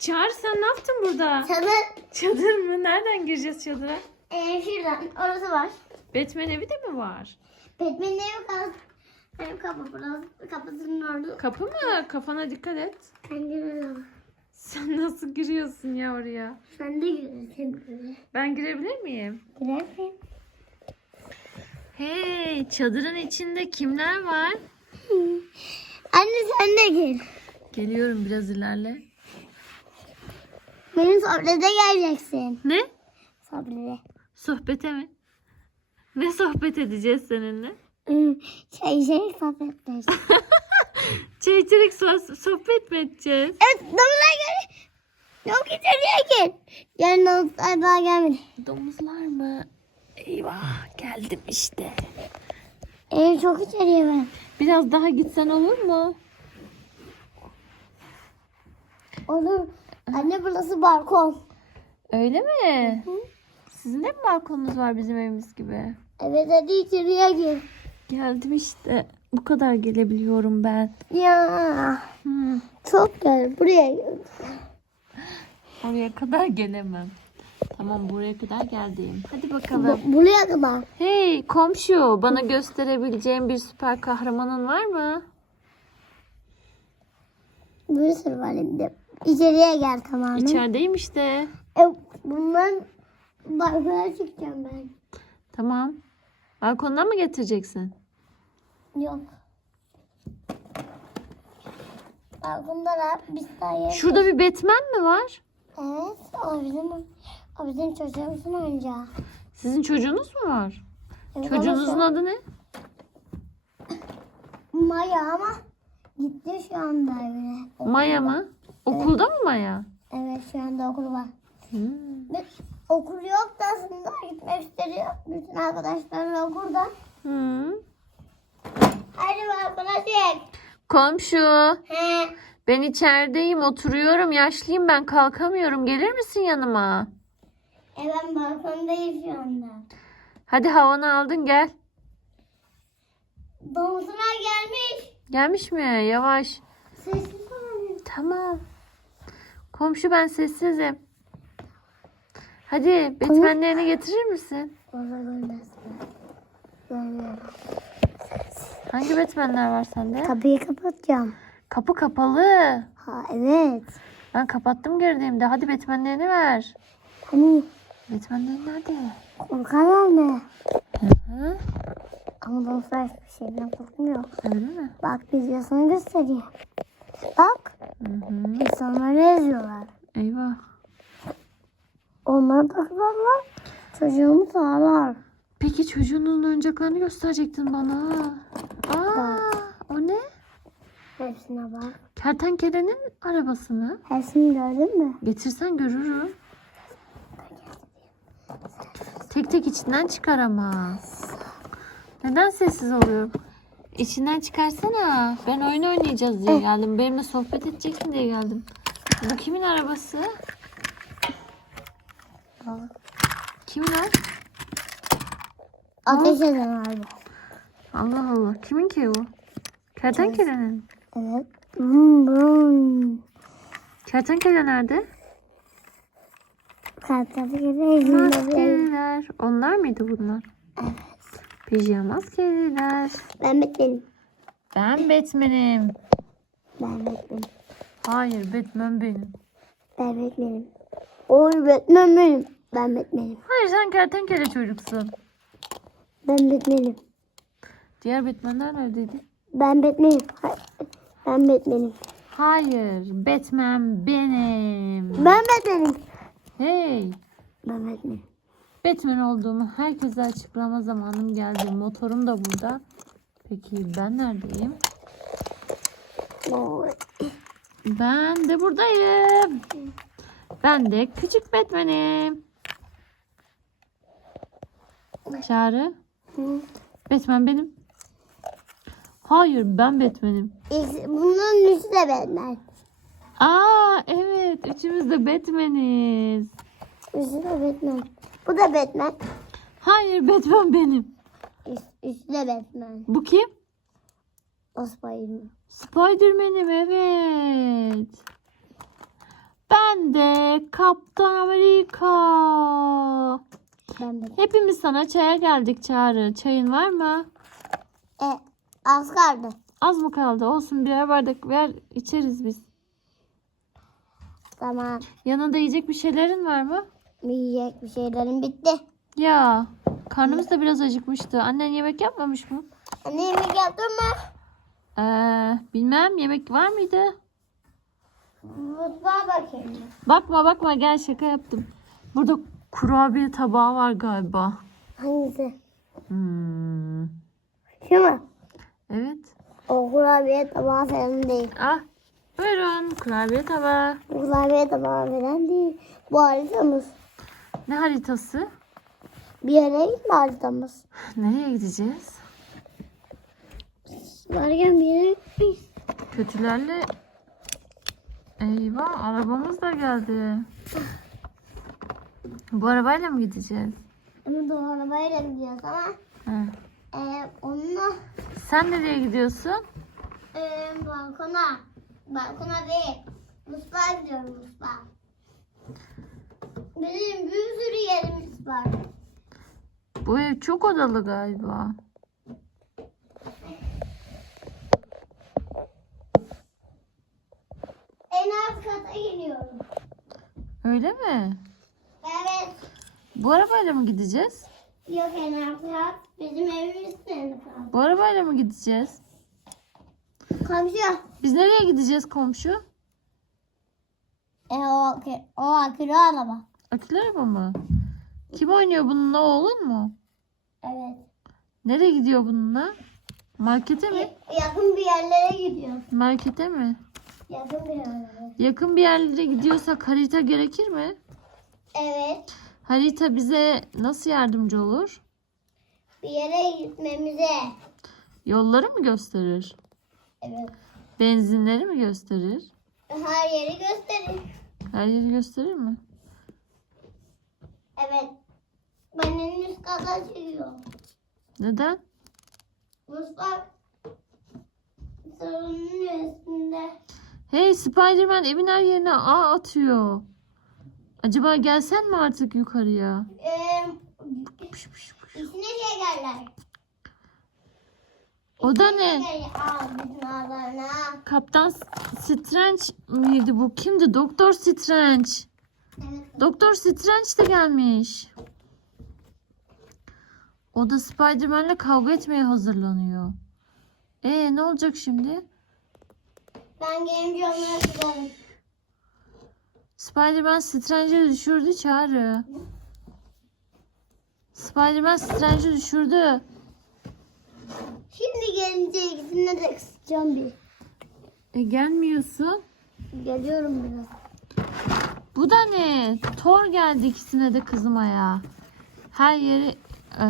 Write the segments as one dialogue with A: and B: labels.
A: Çağrı sen ne yaptın burada?
B: Çadır.
A: Çadır mı? Nereden gireceğiz çadıra?
B: Ee, şuradan. Orası var.
A: Batman evi de mi var?
B: Batman'in evi kaz. Benim kapı burası. Kapısının orada.
A: Kapı mı? Kafana dikkat et.
B: Pencere var.
A: Sen nasıl giriyorsun ya oraya?
B: Sen de böyle.
A: Ben girebilir miyim?
B: Girersin.
A: Hey, çadırın içinde kimler var?
B: Anne sen de gir.
A: Geliyorum biraz ilerle.
B: Benim sohbete geleceksin.
A: Ne?
B: Sohbete.
A: Sohbete mi? Ne sohbet edeceğiz seninle?
B: Çay içerek sohbet edeceğiz.
A: Çay içerek so- sohbet mi edeceğiz?
B: evet domuzlar gel. Yok içeriye gir. Yarın domuzlar daha gelmedi.
A: Domuzlar mı? Eyvah geldim işte.
B: Ev çok içeriye ben.
A: Biraz daha gitsen olur mu?
B: Olur. Anne burası balkon.
A: Öyle mi? Sizin de mi balkonunuz var bizim evimiz gibi?
B: Evet hadi içeriye gir.
A: Geldim işte. Bu kadar gelebiliyorum ben.
B: Ya
A: Hmm,
B: çok gel buraya gel.
A: oraya kadar gelemem. Tamam buraya kadar geldim. Hadi bakalım.
B: Bu- buraya kadar.
A: Hey komşu bana gösterebileceğin bir süper kahramanın var mı?
B: Bir sürü var evde. İçeriye gel tamamen.
A: İçerideyim işte.
B: E, bundan balkona çıkacağım ben.
A: Tamam. Balkondan mı getireceksin?
B: Yok. Balkonda da bir tane.
A: Şurada bir Batman mi var?
B: Evet o bizim o bizim çocuğumuzun oyuncağı.
A: Sizin çocuğunuz mu var?
B: Evet,
A: Çocuğunuzun
B: ama
A: adı ne?
B: Maya ama gitti şu anda evine.
A: Maya mı? Okulda mı Maya?
B: Evet şu anda okulu var.
A: Hmm.
B: Okul yok da aslında gitmek istiyor. Bütün arkadaşlarım okulda.
A: Hmm.
B: Hadi çık.
A: Komşu,
B: He.
A: ben içerideyim, oturuyorum. Yaşlıyım ben, kalkamıyorum. Gelir misin yanıma?
B: E ben balkondayım şu anda.
A: Hadi havanı aldın gel.
B: Domuzlar gelmiş.
A: Gelmiş mi? Yavaş.
B: Olun.
A: Tamam. Komşu ben sessizim. Hadi Batman'lerini getirir misin? Hangi Batman'ler var sende?
B: Kapıyı kapatacağım.
A: Kapı kapalı.
B: Ha evet.
A: Ben kapattım girdiğimde. Hadi Batman'lerini ver.
B: Hani
A: Batman'lerin nerede?
B: korkarlar mı?
A: Hı?
B: Ama domuzlar hiçbir şeyden korkmuyor.
A: Öyle mi?
B: Bak videosunu gösteriyor. Bak
A: Hı hı.
B: insanları eziyorlar.
A: Eyvah.
B: Onlar taklarlar. Çocuğumu sağlar.
A: Peki çocuğunun oyuncaklarını gösterecektin bana. Aa, o ne?
B: Hepsine bak.
A: Kertenkelenin arabası mı?
B: Hepsini gördün mü?
A: Getirsen görürüm. Tek tek içinden çıkar ama. Neden sessiz oluyorum? İçinden çıkarsana. Ben oyun oynayacağız diye geldim. Benimle sohbet edeceksin diye geldim. Bu kimin arabası? Kimin o?
B: Ateş eden abi.
A: Allah Allah. Kimin ki bu? Kertenkelenin.
B: Evet. Brum brum.
A: Kertenkele nerede?
B: Kartları gibi evinde bir
A: Maskeliler. Onlar mıydı bunlar?
B: Evet.
A: Pijamaz kediler.
B: Ben Batman'im.
A: Ben Batman'im.
B: Ben Batman'im.
A: Hayır Batman benim.
B: Ben Batman'im. Oy Batman benim. Ben Batman'im.
A: Hayır sen kertenkele çocuksun.
B: Ben Batman'im.
A: Diğer Batman'ler neredeydi?
B: Ben Batman'im. Hayır. Ben Batman'im.
A: Hayır Batman benim.
B: Ben Batman'im.
A: Hey.
B: Ben Batman'im.
A: Batman olduğumu herkese açıklama zamanım geldi. Motorum da burada. Peki ben neredeyim? Ben de buradayım. Ben de küçük Batman'im. Çağrı. Batman benim. Hayır ben Batman'im.
B: Bunun üstü de Batman.
A: Aa evet üçümüz de Batman'iz.
B: Üstü de Batman. Bu da Batman.
A: Hayır Batman benim.
B: Üst, üstü de Batman.
A: Bu kim?
B: O Spiderman.
A: Spiderman'im evet. Ben Kaptan Amerika.
B: Ben de.
A: Hepimiz sana çaya geldik Çağrı. Çayın var mı?
B: E, az kaldı.
A: Az mı kaldı? Olsun birer bardak ver içeriz biz.
B: Tamam.
A: Yanında yiyecek bir şeylerin var mı?
B: Yiyecek bir şeylerim bitti.
A: Ya karnımız da biraz acıkmıştı. Annen yemek yapmamış mı?
B: Anne yemek yaptın mı?
A: Ee, bilmem yemek var mıydı?
B: Mutfağa bakayım.
A: Bakma bakma gel şaka yaptım. Burada kurabiye tabağı var galiba.
B: Hangisi?
A: Hmm,
B: Şu mu?
A: evet.
B: O kurabiye tabağı falan değil.
A: Ah buyurun kurabiye tabağı.
B: Kurabiye tabağı falan değil. Bu haritamız.
A: Ne haritası?
B: Bir yere gitme haritamız.
A: Nereye gideceğiz?
B: Varken bir yere gitmeyiz.
A: Kötülerle... Eyvah arabamız da geldi. Bu arabayla mı gideceğiz?
B: Ama doğru arabayla gidiyoruz ama
A: He.
B: e, onunla
A: Sen nereye gidiyorsun?
B: e, balkona. Balkona değil. Mutfağa gidiyorum mutfağa. Benim bir sürü yerimiz var.
A: Bu ev çok odalı galiba.
B: En alt kata geliyorum.
A: Öyle mi?
B: Evet.
A: Bu arabayla mı gideceğiz?
B: Yok en alt kat. Bizim evimiz en alt kat.
A: Bu arabayla mı gideceğiz?
B: Komşu.
A: Biz nereye gideceğiz komşu?
B: E o, o akülü araba.
A: Akülü araba mı? Kim oynuyor bununla oğlun mu?
B: Evet.
A: Nereye gidiyor bununla? Markete mi?
B: Ya- yakın bir yerlere gidiyor.
A: Markete mi?
B: Yakın bir yerlere.
A: Yakın bir yerlere gidiyorsak harita gerekir mi?
B: Evet.
A: Harita bize nasıl yardımcı olur?
B: Bir yere gitmemize.
A: Yolları mı gösterir?
B: Evet.
A: Benzinleri mi gösterir?
B: Her yeri gösterir.
A: Her yeri gösterir mi?
B: Evet. Ben en üst kata çıkıyorum.
A: Neden?
B: Mutfak salonun üstünde.
A: Hey Spiderman evin her yerine ağ atıyor. Acaba gelsen mi artık yukarıya?
B: Ee, içine şekerler.
A: O da ne?
B: Ağlarına.
A: Kaptan Strange miydi bu? Kimdi? Doktor Strange.
B: Evet.
A: Doktor Strange de gelmiş. O da Spiderman'le kavga etmeye hazırlanıyor. Ee ne olacak şimdi?
B: Ben gelince onları tutarım.
A: Spiderman Strange'i düşürdü çağrı. Spiderman Strange'i düşürdü.
B: Şimdi gelince ikisine de kısacağım bir.
A: E gelmiyorsun.
B: Geliyorum biraz.
A: Bu da ne? Thor geldi ikisine de kızmaya. Her yeri e,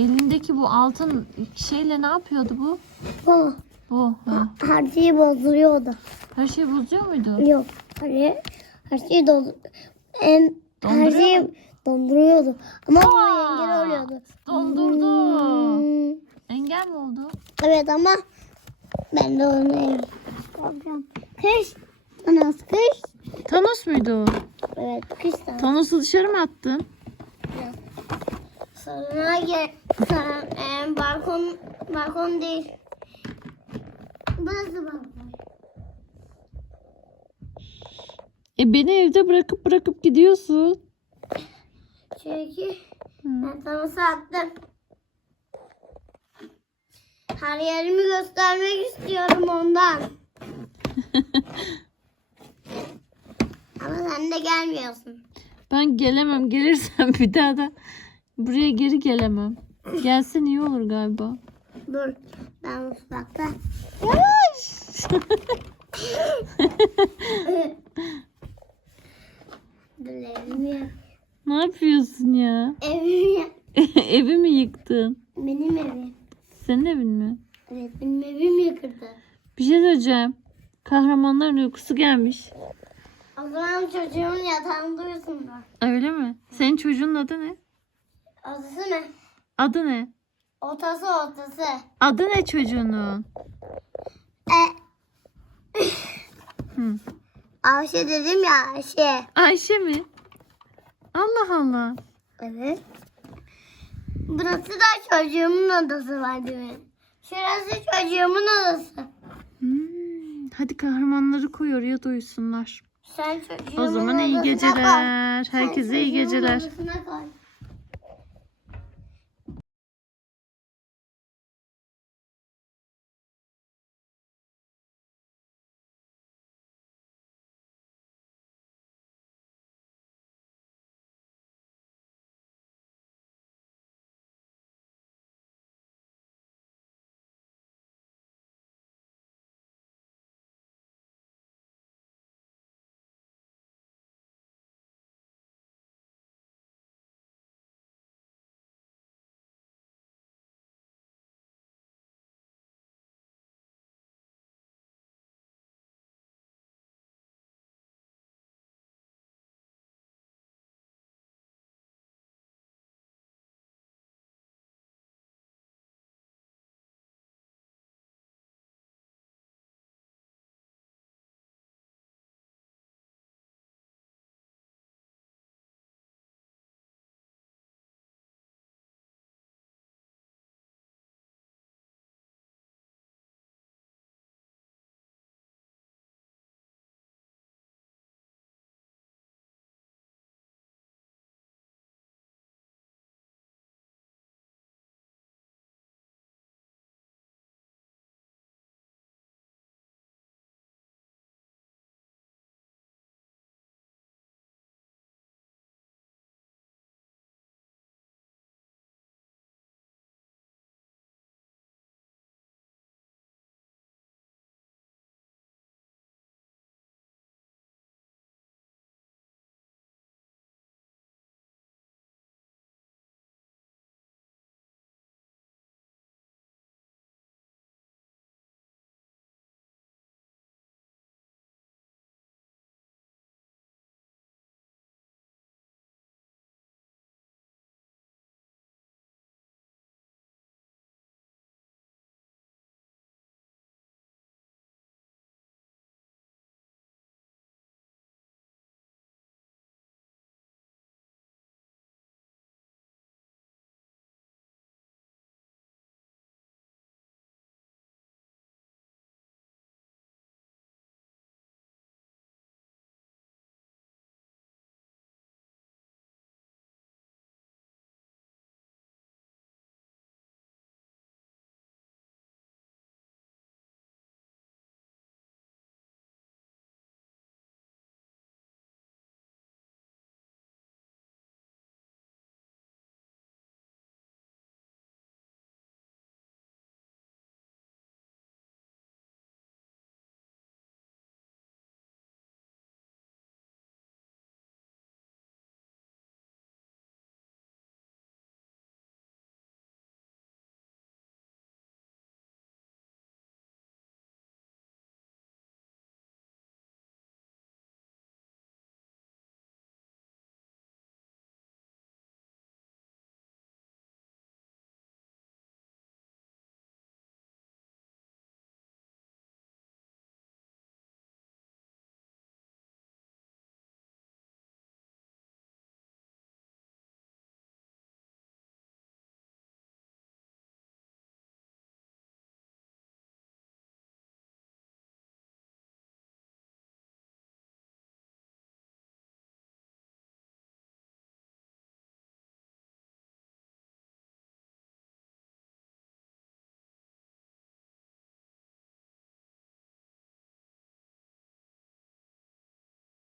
A: elindeki bu altın şeyle ne yapıyordu bu?
B: Baba
A: Bu. Ha.
B: her şeyi bozduruyordu.
A: Her şey bozuyor muydu?
B: Yok. Hani her şeyi doldur... En, her şeyi donduruyordu. Ama bu engel oluyordu.
A: Dondurdu.
B: Hmm.
A: Engel mi oldu?
B: Evet ama ben de onu yapacağım. Kış. Anas kış.
A: Thanos muydu o?
B: Evet kış sana.
A: Thanos'u dışarı mı attın?
B: Sonra gel. E, balkon balkon değil. Burası balkon.
A: E beni evde bırakıp bırakıp gidiyorsun.
B: Çünkü ben sana sattım. Her yerimi göstermek istiyorum ondan. Ama sen de gelmiyorsun.
A: Ben gelemem. Gelirsem bir daha da buraya geri gelemem. Gelsen iyi olur galiba.
B: Dur. Ben mutfakta.
A: Yavaş.
B: Dur evimi yap.
A: ne yapıyorsun ya?
B: Evimi.
A: Evi mi yıktın?
B: Benim evim.
A: Senin evin mi?
B: Evet benim evim yıkıldı.
A: Bir şey söyleyeceğim. Kahramanların uykusu gelmiş.
B: O zaman çocuğumun yatağında uyusunlar.
A: Öyle mi? Senin çocuğun adı ne?
B: Odası ne?
A: Adı ne?
B: Otası otası.
A: Adı ne çocuğunun?
B: E,
A: Hı.
B: Ayşe dedim ya Ayşe.
A: Ayşe mi? Allah Allah.
B: Evet. Burası da çocuğumun odası var benim. Şurası çocuğumun odası.
A: Hmm, hadi kahramanları koy oraya da uyusunlar.
B: Sen çocuğumun
A: O zaman iyi
B: odasına koy.
A: geceler.
B: Sen
A: Herkese iyi
B: çocuğumun
A: geceler.
B: odasına koy.